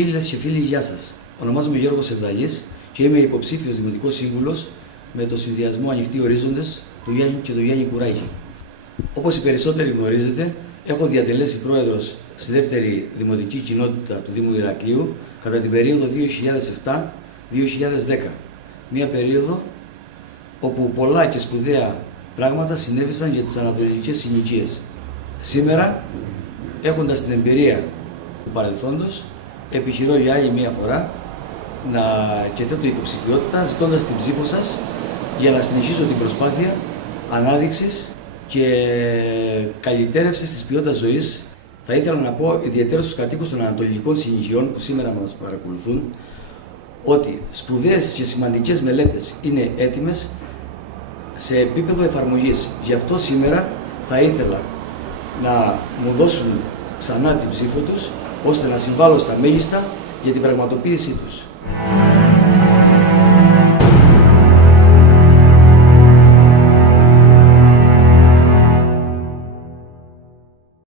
Φίλες και φίλοι, γεια σας. Ονομάζομαι Γιώργος Ευδαλής και είμαι υποψήφιος Δημοτικός Σύμβουλος με το συνδυασμό Ανοιχτοί Ορίζοντες του Γιάννη και του Γιάννη Κουράγη. Όπως οι περισσότεροι γνωρίζετε, έχω διατελέσει πρόεδρος στη δεύτερη Δημοτική Κοινότητα του Δήμου Ηρακλείου κατά την περίοδο 2007-2010. Μία περίοδο όπου πολλά και σπουδαία πράγματα συνέβησαν για τις ανατολικές συνοικίες. Σήμερα, έχοντας την εμπειρία του παρελθόντος, επιχειρώ για άλλη μία φορά να θέτω υποψηφιότητα ζητώντας την ψήφο σας για να συνεχίσω την προσπάθεια ανάδειξης και καλυτέρευσης της ποιότητας ζωής. Θα ήθελα να πω ιδιαίτερα στους κατοίκους των ανατολικών συνοικιών που σήμερα μας παρακολουθούν ότι σπουδαίες και σημαντικές μελέτες είναι έτοιμες σε επίπεδο εφαρμογής. Γι' αυτό σήμερα θα ήθελα να μου δώσουν ξανά την ψήφο τους ώστε να συμβάλλω στα μέγιστα για την πραγματοποίησή τους.